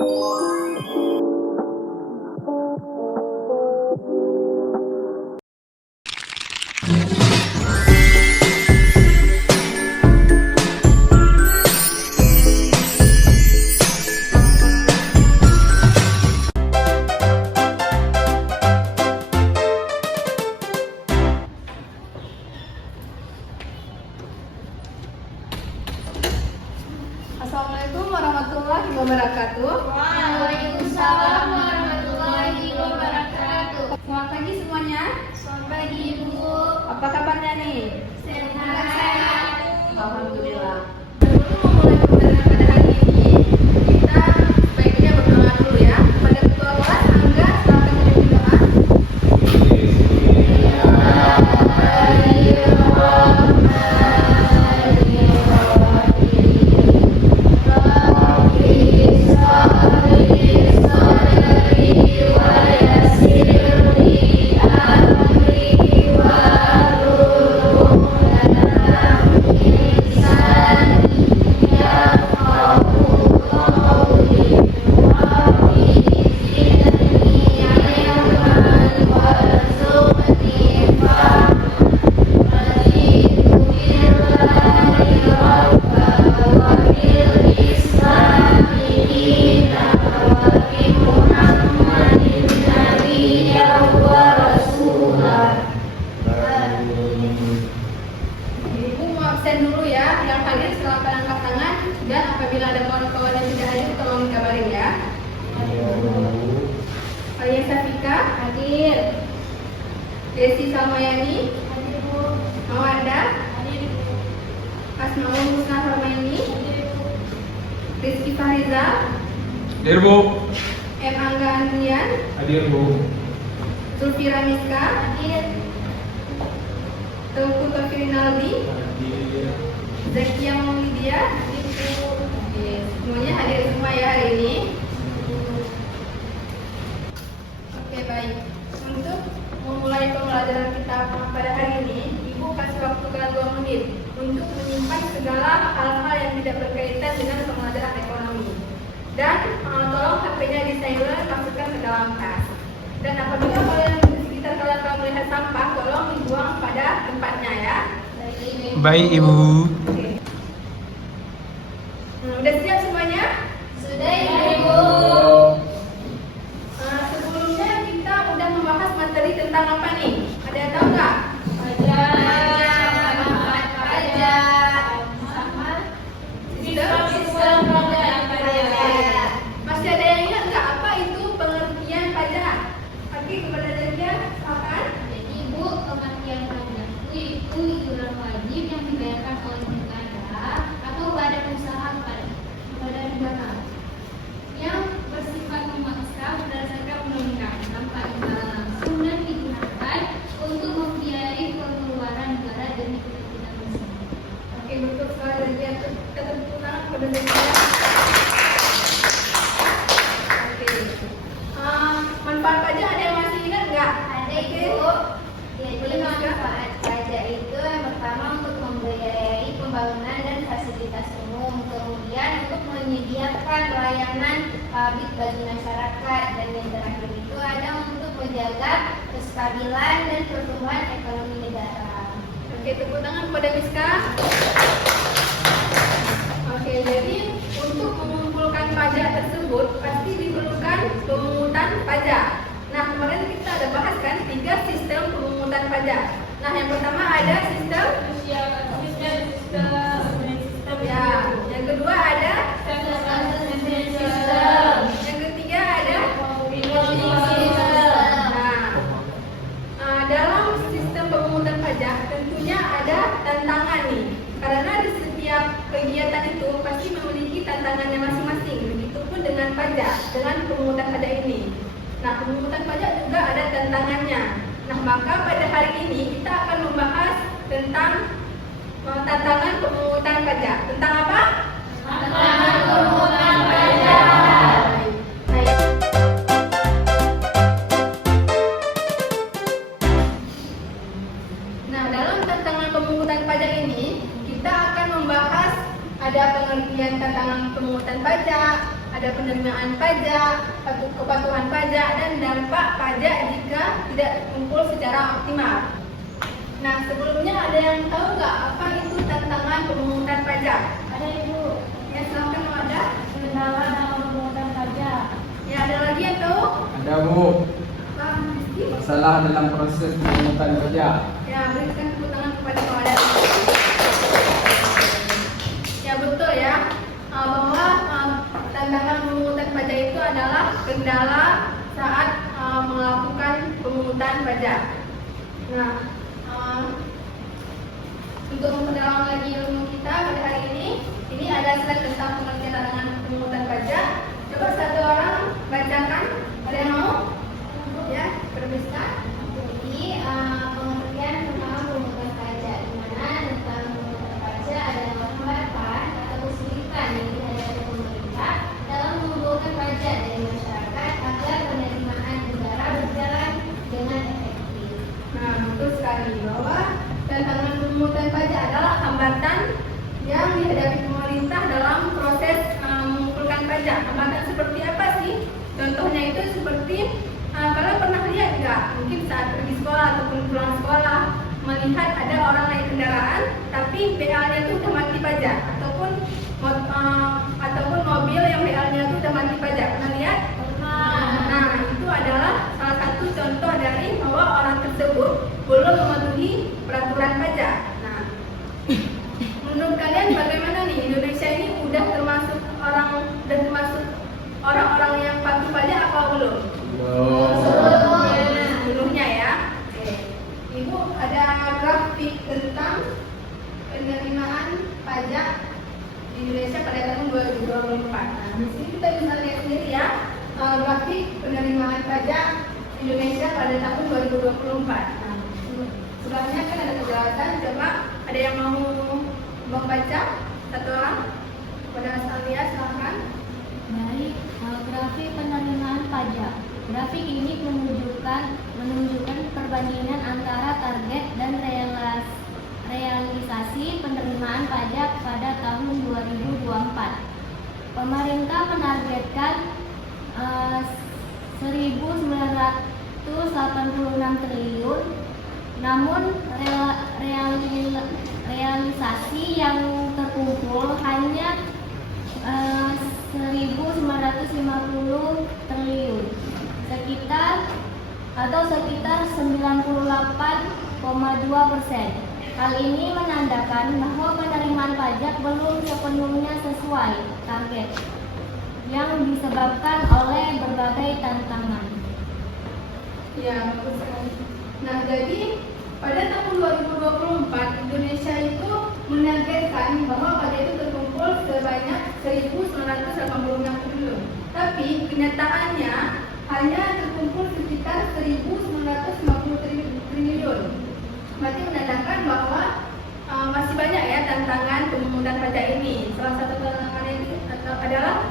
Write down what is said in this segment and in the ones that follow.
Assalamualaikum warahmatullahi wabarakatuh. Waalaikumsalam warahmatullahi wabarakatuh. Selamat pagi semuanya. Selamat pagi Ibu. Apa kabarnya nih? Sehat. Alhamdulillah. Sebelum memulai pembelajaran pada hari ini, kita sebaiknya berdoa dulu ya. Kepada Ketua kelas, Angga, silakan menjadi doa. Ibu mau absen dulu ya. Yang hadir silakan angkat tangan, dan apabila ada kawan-kawan yang tidak hadir tolong dikabarin ya. Alia Safika hadir. Desi Salmayani Hadir Bu. Mawada, Hadir Bu. Asmaul Husna Farmaini, Hadir Bu. Rizky Fariza, Hadir Bu. M. Angga Andrian, Hadir Bu. Zulfi Ramiska, Hadir. Teuku Taufik Rinaldi, Hadir. Zakia Maulidia. Hadir Bu. Oke, semuanya hadir semua ya hari ini. Oke, baik. Untuk memulai pembelajaran kita pada hari ini, Ibu kasih waktu kalian 2 menit untuk menyimpan segala hal-hal yang tidak berkaitan dengan pembelajaran ekonomi. Dan tolong HP-nya di silent, masukkan ke dalam tas. Dan apabila kalian di sekitar kalian kalau melihat sampah, tolong dibuang pada tempatnya ya. Baik Ibu. Oke. Udah siap semuanya? Sudah Ibu. Sebelumnya kita udah membahas materi tentang apa nih? Ada yang tahu nggak? Sistem pembayaran pajak. Masih ada yang ingat nggak apa itu pengertian pajak? Oke, kepada Zakia, silakan. Jadi Bu, pengertian pajak itu iuran wajib yang dibayarkan oleh negara atau badan usaha kepada negara yang bersifat memaksa berdasarkan undang-undang tanpa imbalan langsung dan digunakan untuk membiayai pengeluaran negara demi kepentingan bersama. Oke, betul sekali Zakia. Kita tepuk tangan kepada Zakia. Oke. Manfaat pajak ada yang masih ingat nggak? Ada Ibu. Jadi manfaat pajak itu yang pertama untuk membiayai pembangunan dan fasilitas umum, kemudian untuk menyediakan layanan publik bagi masyarakat, dan yang terakhir itu ada untuk menjaga kestabilan dan pertumbuhan ekonomi negara. Oke, tepuk tangan kepada Miska. Oke, jadi untuk mengumpulkan pajak tersebut pasti diperlukan pemungutan pajak. Nah, kemarin kita ada bahas kan 3 sistem pemungutan pajak. Nah, yang pertama ada sistem ya, yang kedua ada yang ketiga ada dalam sistem pemungutan pajak tentunya ada tantangan nih, karena di setiap kegiatan itu pasti memiliki tantangannya masing-masing. Begitupun dengan pajak, dengan pemungutan pajak ini. Nah, pemungutan pajak juga ada tantangannya. Nah, maka pada hari ini kita akan membahas tentang tantangan pemungutan pajak. Tentang apa? Tantangan pemungutan pajak. Baik. Nah, dalam tantangan pemungutan pajak ini, kita akan membahas ada pengertian tantangan pemungutan pajak, ada penerimaan pajak, kepatuhan pajak, dan dampak pajak jika tidak kumpul secara optimal. Nah, sebelumnya ada yang tahu nggak apa itu tantangan pemungutan pajak? Ada Ibu, Ya, silakan ada. kendala dalam pemungutan pajak. Ya, ada lagi yang tahu? Ada Bu. Pak Rizky? Masalah dalam proses pemungutan pajak. Ya, berikan tepuk tangan kepada Pak Adan. Ya, betul ya. Bahwa tantangan pemungutan pajak itu adalah kendala saat melakukan pemungutan pajak. Nah, untuk memperdalam lagi ilmu kita pada hari ini ada slide tentang pengertian tantangan pemungutan pajak. Coba satu orang bacakan. Ada yang mau? Ya, permisikan. Jadi pengertian tentang pemungutan pajak, di mana tentang pemungutan pajak adalah hambatan atau kesulitan yang dihadapi pemerintah dalam mengumpulkan pajak dari masyarakat agar penerimaan negara berjalan dengan efektif. Nah, betul sekali bahwa tantangan pemungutan pajak adalah hambatan yang dihadapi pemerintah dalam proses mengumpulkan pajak. Hambatan seperti apa sih? Contohnya itu seperti kalian pernah lihat nggak? Mungkin saat pergi sekolah ataupun pulang sekolah melihat ada orang naik kendaraan tapi BL-nya itu udah mati pajak ataupun mobil yang BL-nya itu udah mati pajak. Pernah lihat? Nah, itu adalah salah satu contoh dari bahwa orang tersebut belum mematuhi peraturan pajak. Nah, menurut kalian bagaimana nih? Indonesia ini udah termasuk orang-orang yang patuh pajak apa belum? Sebelumnya ya. Oke. Ibu ada grafik tentang penerimaan pajak di Indonesia pada tahun 2024. Nah, di sini kita bisa lihat sendiri ya. Grafik penerimaan pajak Indonesia pada tahun 2024. Nah, sebelumnya kan ada kejelasan. Coba ada yang mau membaca? Satu orang? Pada Alia, silakan. Baik, grafik penerimaan pajak. Grafik ini menunjukkan perbandingan antara target dan realisasi penerimaan pajak pada tahun 2024. Pemerintah menargetkan 1.986 triliun, namun realisasi yang terkumpul hanya 1.950 triliun, sekitar 98,2%. Hal ini menandakan bahwa penerimaan pajak belum sepenuhnya sesuai target, yang disebabkan oleh berbagai tantangan. Ya, bagus sekali. Nah, jadi pada tahun 2024 Indonesia itu menargetkan bahwa pajak itu terkumpul sebanyak 1.986 triliun. Tapi kenyataannya hanya terkumpul sekitar 1.950 triliun. Berarti menandakan bahwa masih banyak ya tantangan pemungutan pajak ini. Salah satu tantangan ini adalah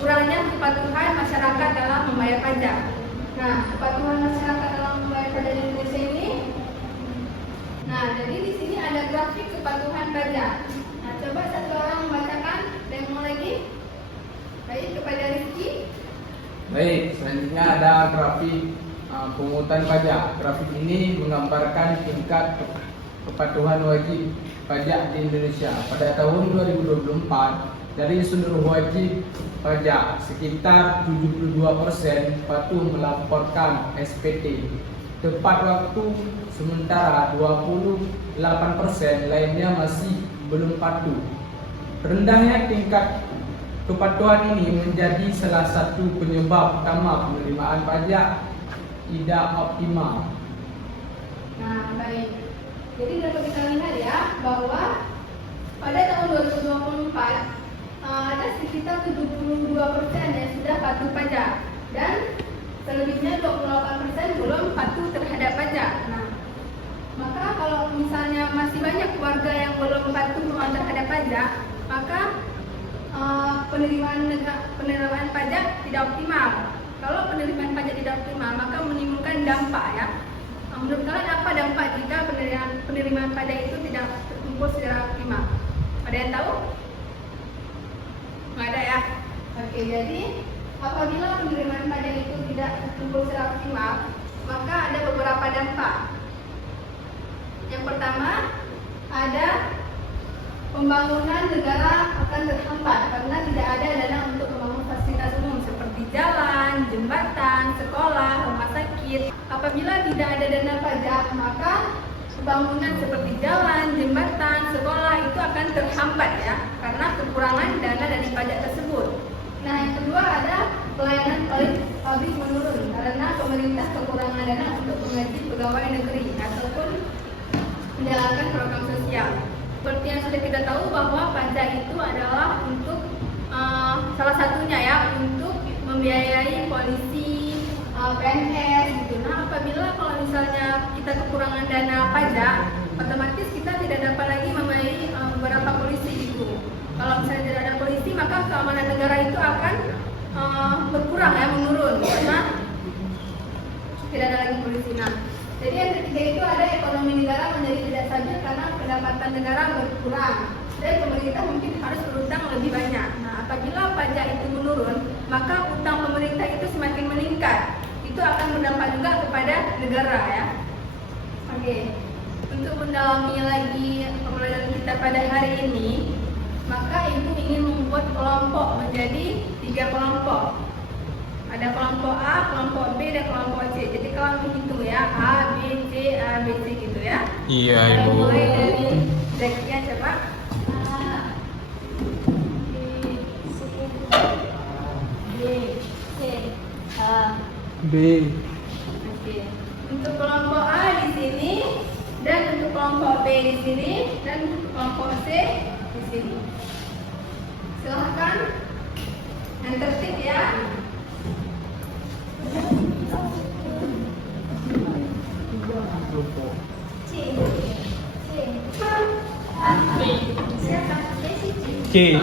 kurangnya kepatuhan masyarakat dalam membayar pajak. Nah, kepatuhan masyarakat dalam membayar pajak di Indonesia ini. Nah, jadi di sini ada grafik kepatuhan pajak. Nah, coba satu orang membacakan. Ada yang mau lagi? Baik, kepada Rizky. Baik, selanjutnya ada grafik pemungutan pajak. Grafik ini menggambarkan tingkat kepatuhan wajib pajak di Indonesia pada tahun 2024. Dari seluruh wajib pajak, sekitar 72% patuh melaporkan SPT tepat waktu, sementara 28% lainnya masih belum patuh. Rendahnya tingkat kepatuhan ini menjadi salah satu penyebab utama penerimaan pajak tidak optimal. Nah, baik. Jadi dapat kita lihat ya bahwa pada tahun 2024 ada sekitar 72% yang sudah patuh pajak dan selebihnya 28% belum patuh terhadap pajak. Nah, maka kalau misalnya masih banyak warga yang belum patuh terhadap pajak, maka penerimaan pajak tidak optimal. Kalau penerimaan pajak tidak optimal, maka menimbulkan dampak ya. Menurut kalian apa dampak jika penerimaan pajak itu tidak terkumpul secara optimal? Ada yang tahu? Nggak ada ya? Oke, jadi apabila penerimaan pajak itu tidak terkumpul secara optimal, maka ada beberapa dampak. Yang pertama, ada pembangunan negara akan terhambat karena tidak ada dana untuk membangun fasilitas umum seperti jalan, jembatan, sekolah, rumah sakit. Apabila tidak ada dana pajak, maka pembangunan seperti jalan, jembatan, sekolah itu akan terhambat ya, karena kekurangan dana dari pajak tersebut. Nah, yang kedua ada pelayanan publik menurun karena pemerintah kekurangan dana untuk menggaji pegawai negeri ataupun menjalankan program sosial. Seperti yang sudah kita tahu bahwa pajak itu adalah untuk salah satunya ya untuk membiayai polisi, PNS gitu. Nah, apabila kalau misalnya kita kekurangan dana pajak, otomatis kita tidak dapat lagi membiayai beberapa polisi gitu. Kalau misalnya tidak ada polisi, maka keamanan negara itu akan berkurang ya, menurun karena tidak ada lagi polisi. Nah, jadi yang ketiga itu ada ekonomi negara menjadi tidak stabil karena pendapatan negara berkurang dan pemerintah mungkin harus berutang lebih banyak. Nah, apabila pajak itu menurun, maka utang pemerintah itu semakin meningkat. Itu akan berdampak juga kepada negara ya. Oke, untuk mendalami lagi pembelajaran kita pada hari ini, maka ibu ingin membuat kelompok menjadi 3 kelompok. Ada kelompok A, kelompok B, dan kelompok C. Jadi kalau menghitung ya, A, B, C, A, B, C gitu ya. Iya, Kita Ibu. mulai dari Zakia coba. A, B, C, D, C, A. B. Oke. Untuk kelompok A di sini, dan untuk kelompok B di sini, dan untuk kelompok C di sini. Silahkan yang tertib ya. C.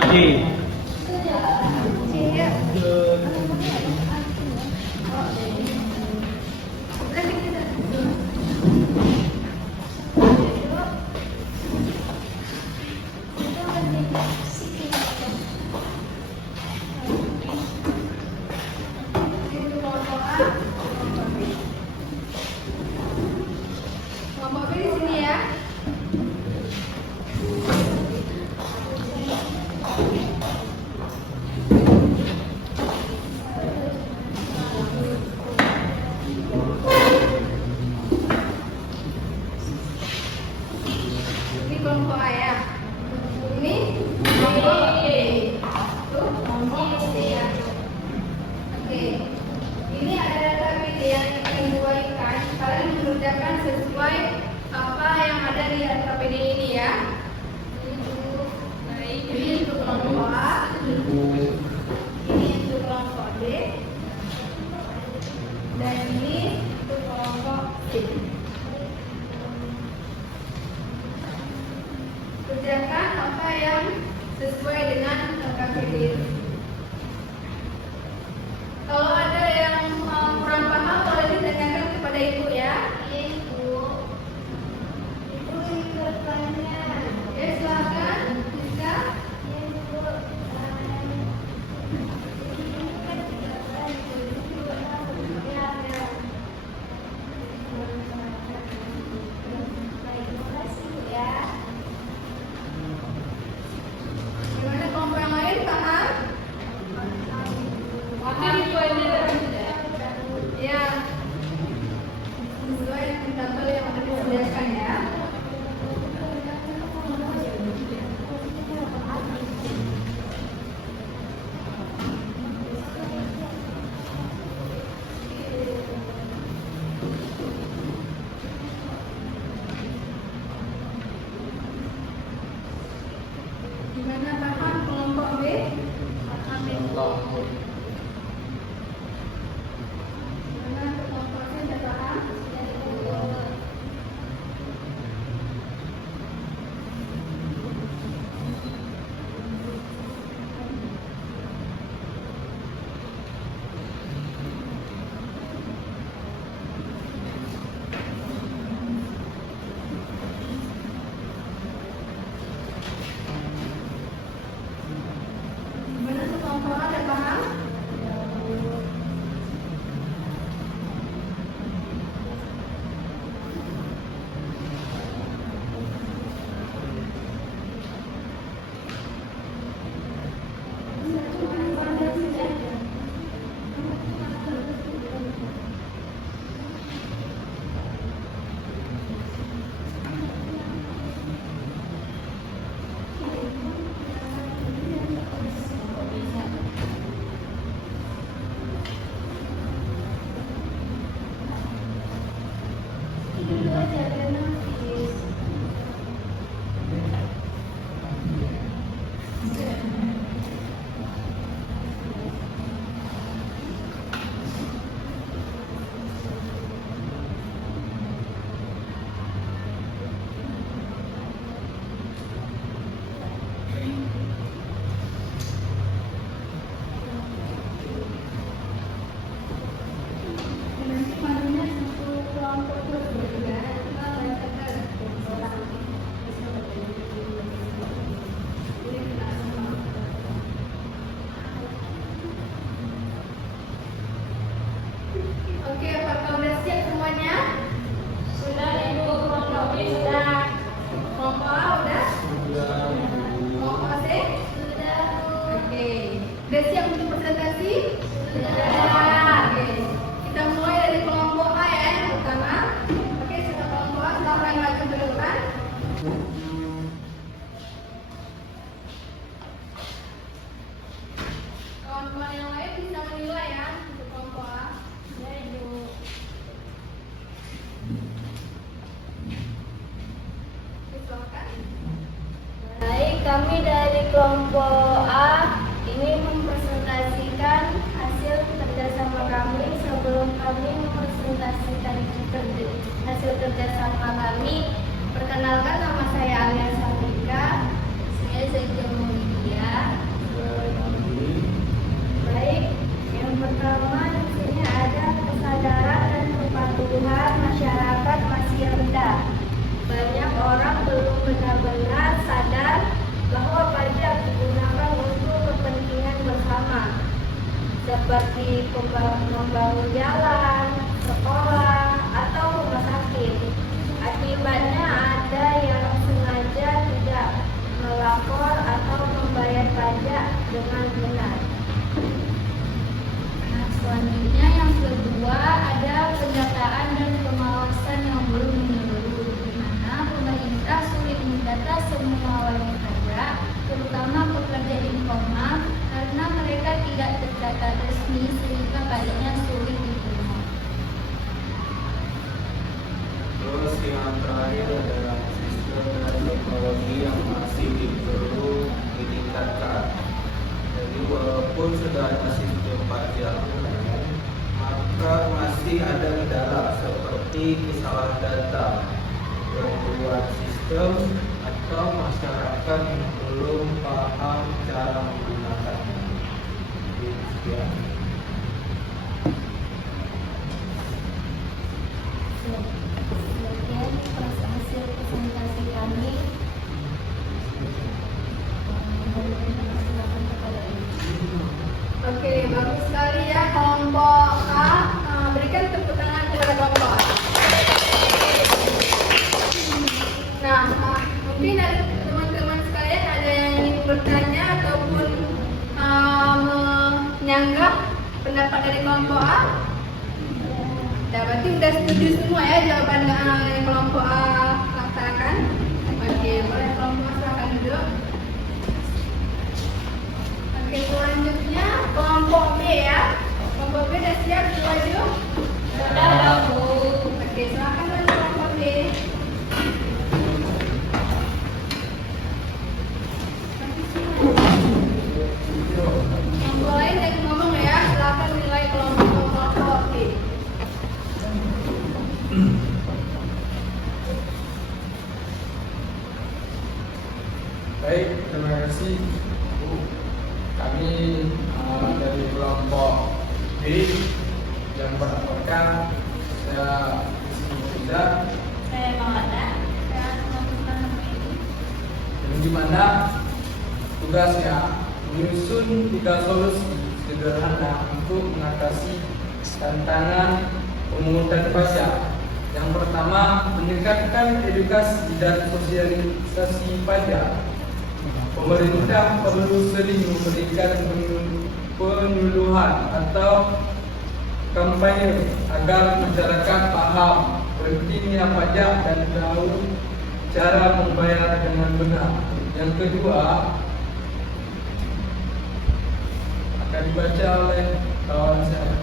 Kelompok B di sini ya. Ini kelompok A ya. Ini kelompok B. Itu kelompok C ya. Oke. Ini ada data PD yang ingin dibuatkan. Kalian mengerjakan sesuai apa yang ada di data PD ini ya. Ini untuk kelompok A. Ini untuk kelompok B. Dan ini untuk kelompok C. Kerjakan apa yang sesuai dengan KPD. Kalau ada yang kurang paham, boleh ditanyakan kepada ibu ya. Iya, Ibu. Ibu ingin bertanya. Ya, silakan. Bisa. Iya, Ibu. Baik, terima kasih, Bu, ya. Gimana kelompok yang lain paham? Udah siap untuk presentasi? Sudah. Oke. Kita mulai dari kelompok A ya yang pertama. Oke, sudah kelompok A silakan maju ke depan. Kawan-kawan yang lain bisa menilai ya untuk kelompok A. Ya, Ibu. Oke, silakan. Baik, kami dari kelompok A ini mempresentasikan hasil kerjasama kami. Sebelum kami mempresentasikan hasil kerjasama kami, perkenalkan, nama saya Alia Sabrika. Saya Zaidah Mulia. Baik, yang pertama di sini ada kesadaran dan kepatuhan masyarakat masih rendah. Banyak orang belum benar-benar sadar bahwa pajak digunakan untuk kepentingan bersama, seperti membangun jalan, sekolah, atau rumah sakit. Akibatnya ada yang sengaja tidak melapor atau membayar pajak dengan benar. Nah, selanjutnya yang kedua ada pendataan dan pengawasan yang belum menyeluruh, di mana pemerintah sulit mendata semua wajib pajak, terutama pekerja informal, karena mereka tidak terdata resmi sehingga pajaknya sulit diterima. Terus yang terakhir adalah sistem dan teknologi yang masih perlu ditingkatkan. Jadi walaupun sudah ada sistem pajak, maka masih ada kendala seperti kesalahan data, gangguan sistem, atau masyarakat yang belum paham cara menggunakannya. Jadi, sekian. Sebagian hasil presentasi kami. Silakan kepada Ibu. Oke, bagus sekali ya kelompok A. Berikan tepuk tangan kepada kelompok A. Nah, mungkin ada teman-teman sekalian ada yang ingin bertanya ataupun menyanggah pendapat dari kelompok A. Nah, berarti sudah setuju semua ya jawaban yang kelompok A laksanakan. Oke, boleh kelompok A silakan duduk. Oke, selanjutnya kelompok B ya. Kelompok B sudah siap maju? Sudah, Bu. Oke, silakan maju kelompok B. Kelompok lain yang ngomong ya, silakan nilai kelompok B. Baik, terima kasih Bu. Kami dari kelompok B yang mendapatkan saya tidak Saya Mawada. Saya yang dimana tugasnya menyusun 3 solusi sederhana untuk mengatasi tantangan pemungutan pajak. Yang pertama, meningkatkan edukasi dan sosialisasi pajak. Pemerintah perlu sering memberikan penyuluhan atau kampanye agar masyarakat paham pentingnya pajak dan tahu cara membayar dengan benar. Yang kedua, akan dibaca oleh kawan saya.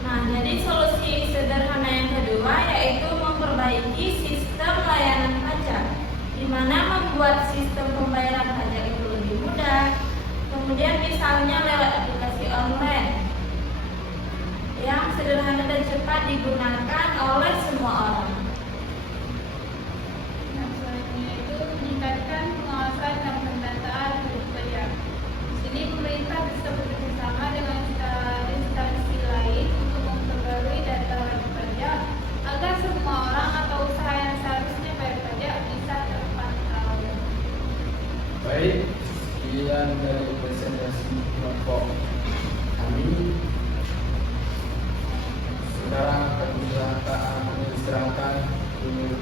Nah, jadi solusi sederhana yang kedua yaitu memperbaiki sistem layanan pajak, di mana membuat sistem pembayaran pajak itu lebih mudah. Kemudian misalnya lewat aplikasi online yang sederhana dan cepat digunakan oleh semua orang. Nah, selanjutnya itu meningkatkan pengawasan dan pendataan wajib pajak. Di sini pemerintah bisa bekerjasama dengan instansi lain untuk memperbarui data wajib pajak agar semua orang atau usaha yang seharusnya bayar pajak bisa terpantau. Baik, sekian dari presentasi kelompok kami. Sekarang kami serahkan dulu.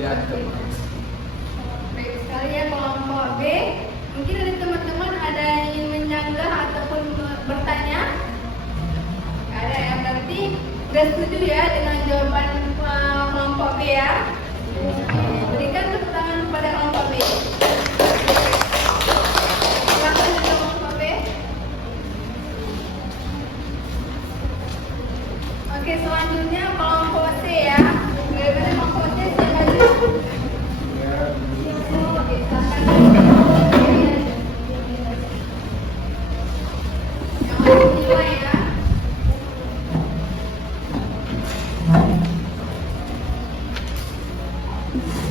Ya, terima kasih. Baik sekali ya kelompok B. Mungkin dari teman-teman ada Sudah setuju ya dengan jawaban kelompok B ya? Berikan tepuk tangan kepada kelompok B. Silakan juga kelompok B. Oke, selanjutnya kelompok C ya. Bagaimana kelompok C? Silakan. Oke, silakan. Yang mau dimulai ya.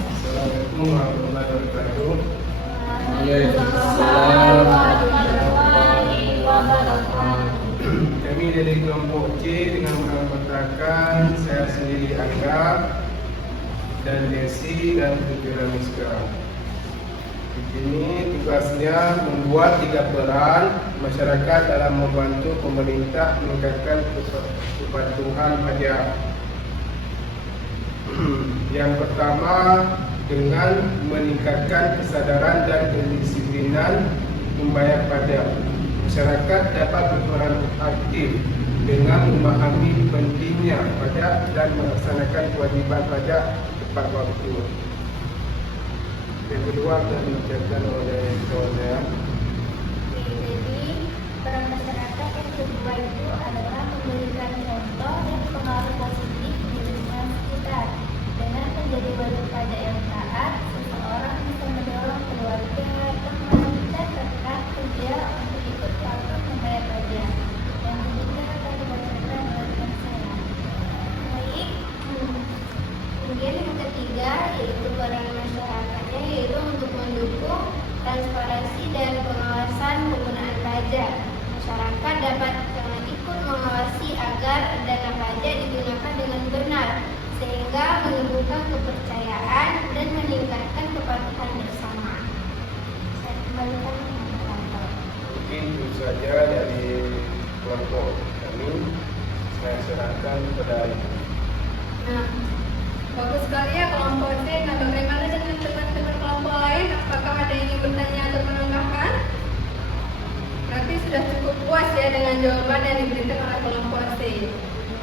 Assalamualaikum warahmatullahi wabarakatuh. Kami dari kelompok C dengan mengatakan saya sendiri Angga dan Desi dan Putri Ramiska. Di sini tugasnya membuat 3 peran masyarakat dalam membantu pemerintah meningkatkan kepatuhan pajak. Yang pertama, dengan meningkatkan kesadaran dan kedisiplinan membayar pajak. Masyarakat dapat berperan aktif dengan memahami pentingnya pajak dan melaksanakan kewajiban pajak tepat waktu. Yang kedua akan dibacakan oleh kawan saya. Jadi peran masyarakat yang kedua itu adalah memberikan contoh dan pengaruh positif di lingkungan sekitar. Dengan menjadi wajib pajak yang taat, seseorang bisa mendorong keluarga, teman, dan rekan kerja untuk ikut patuh membayar pajak. Yang ketiga akan dibacakan oleh teman saya. Baik, kemudian yang ketiga yaitu peran masyarakatnya yaitu untuk mendukung transparansi dan pengawasan penggunaan pajak. Masyarakat dapat ikut mengawasi agar dana pajak digunakan dengan benar, sehingga menumbuhkan kepercayaan dan meningkatkan kepatuhan bersama. Saya kembalikan ke moderator. Mungkin itu saja dari kelompok kami. Saya serahkan kepada Ibu. Nah, bagus sekali ya kelompok C. Nah, bagaimana dengan teman-teman kelompok lain? Apakah ada yang ingin bertanya atau menambahkan? Berarti sudah cukup puas ya dengan jawaban yang diberikan oleh kelompok C.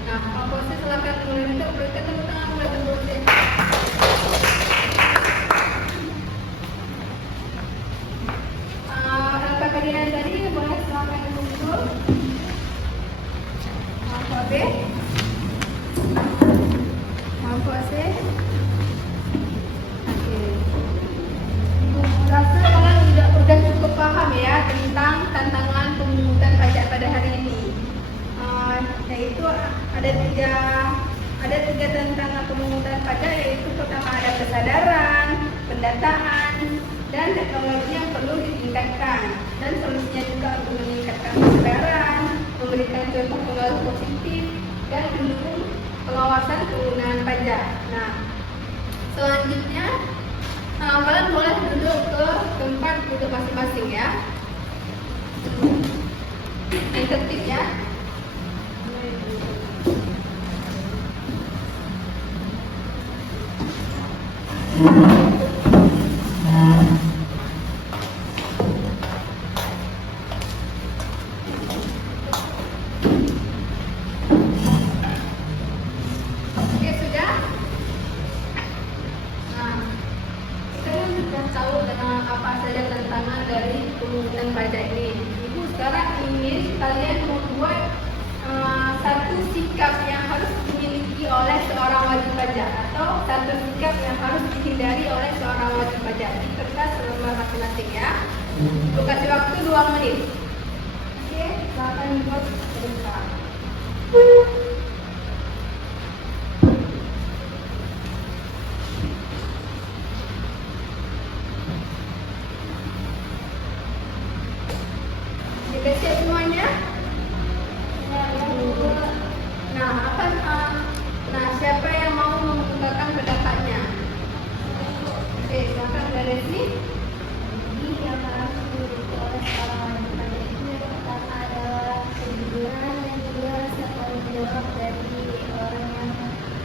Nah, kelompok C silakan menurut berikan tepuk tangan kepada kelompok C. LKPD tadi boleh silakan muncul. Kelompok B. Kelompok C. Oke. Rasa kalian sudah cukup paham ya tentang tantangan pemungutan pajak pada hari ini. Yaitu ada tiga tantangan pemungutan pajak, yaitu pertama ada kesadaran, pendataan, dan teknologi yang perlu ditingkatkan. Dan solusinya juga untuk meningkatkan kesadaran, memberikan contoh pengaruh positif, dan mendukung pengawasan penggunaan pajak. Nah, selanjutnya kalian boleh duduk ke tempat duduk masing-masing ya. Yang tertib ya. Oke, sudah? Nah, kalian sudah tahu dengan apa saja tantangan dari pemungutan pajak ini. Ibu sekarang ingin kalian membuat satu sikap yang harus dimiliki oleh seorang wajib pajak atau satu sikap yang harus dihindari oleh seorang wajib pajak di kertas lembar masing-masing ya. Untuk kasih waktu 2 menit. Oke, silakan dibuat sebentar. Sudah siap semuanya? Nah, siapa yang mau mengungkapkan pendapatnya? Oke, silakan dari sini. Jadi yang harus dimiliki oleh seorang wajib pajak itu yang pertama adalah kejujuran dan juga rasa tanggung jawab dari orang yang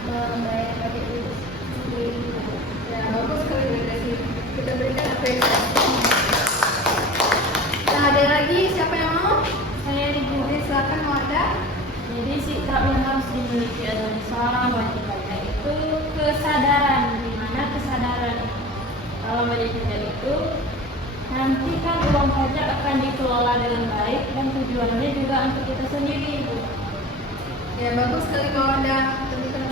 membayar pajak itu sendiri. Ya, bagus sekali dari sini. Kita berikan apresiasi. Nah, ada lagi siapa yang mau? Saya di Oke, silakan mau ada. Jadi sikap yang harus penelitian seorang wajib pajak itu kesadaran, di mana kesadaran kalau wajib pajak itu nanti kan uang pajak akan dikelola dengan baik dan tujuannya juga untuk kita sendiri, Ibu. Ya, bagus sekali kalau ada penelitian.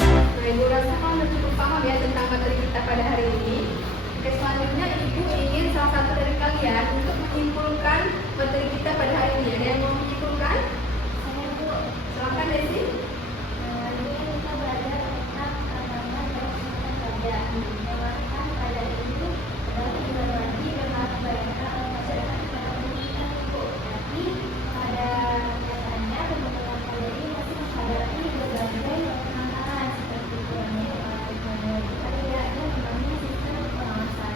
Nah, Ibu rasa kamu sudah cukup paham ya tentang materi kita pada hari ini. Oke, selanjutnya Ibu ingin salah satu dari kalian untuk menyimpulkan materi kita pada hari ini. Ada yang mau menyimpulkan? Saya Bu, Silakan Desi. ini kita belajar tentang tantangan dan sistem pajak. Memang pajak itu adalah tujuan wajib yang harus dibayarkan oleh masyarakat kepada pemerintah Bu. Tapi pada nyatanya pembentukan pajak ini masih menghadapi berbagai tantangan seperti kurangnya wajib pajak dan lemahnya sistem pengawasan.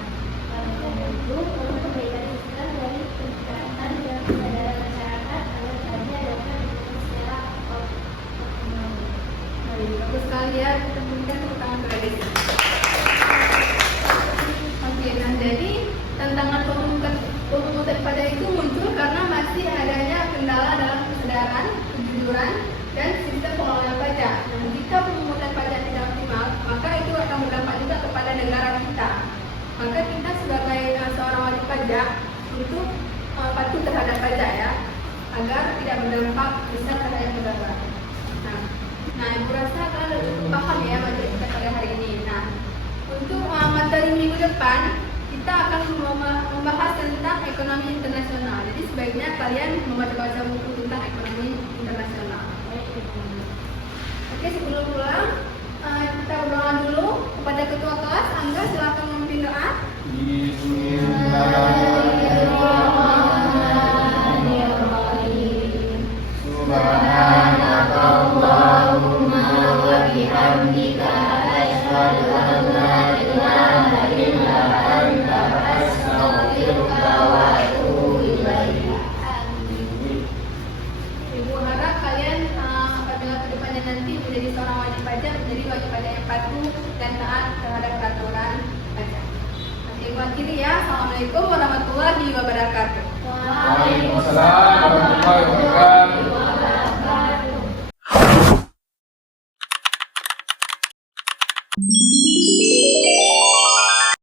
Karena itu perlu perbaikan sistem dari peningkatan dan kesadaran masyarakat agar pajak dapat dilakukan secara optimal. Baik, bagus sekali ya, kita berikan tepuk tangan kepada Desi. Oke, nah jadi tantangan pemungutan pajak itu muncul karena masih adanya kendala dalam kesadaran, kejujuran, dan sistem pengelolaan pajak. Nah, jika pemungutan pajak tidak optimal, maka itu akan berdampak juga kepada negara kita. Maka kita sebagai seorang wajib pajak untuk patuh terhadap pajak ya, agar tidak berdampak besar terhadap negara. Nah, Ibu rasa kalian sudah cukup paham ya materi kita pada hari ini. Nah, untuk materi minggu depan kita akan membahas tentang ekonomi internasional. Jadi sebaiknya kalian membaca buku tentang ekonomi internasional. Oke, sebelum pulang kita berdoa dulu kepada ketua kelas. Angga, silakan memimpin doa. Bismillahirrahmanirrahim. Subhanakallahumma wa bihamdika asyhadu an la ilaha illa anta astaghfiruka wa atubu ilaik. Ibu harap kalian apabila kedepannya nanti menjadi seorang wajib pajak, menjadi wajib pajak yang patuh dan taat terhadap peraturan pajak. Oke, Ibu akhiri ya. Assalamualaikum warahmatullahi wabarakatuh. Waalaikumsalam warahmatullahi wabarakatuh.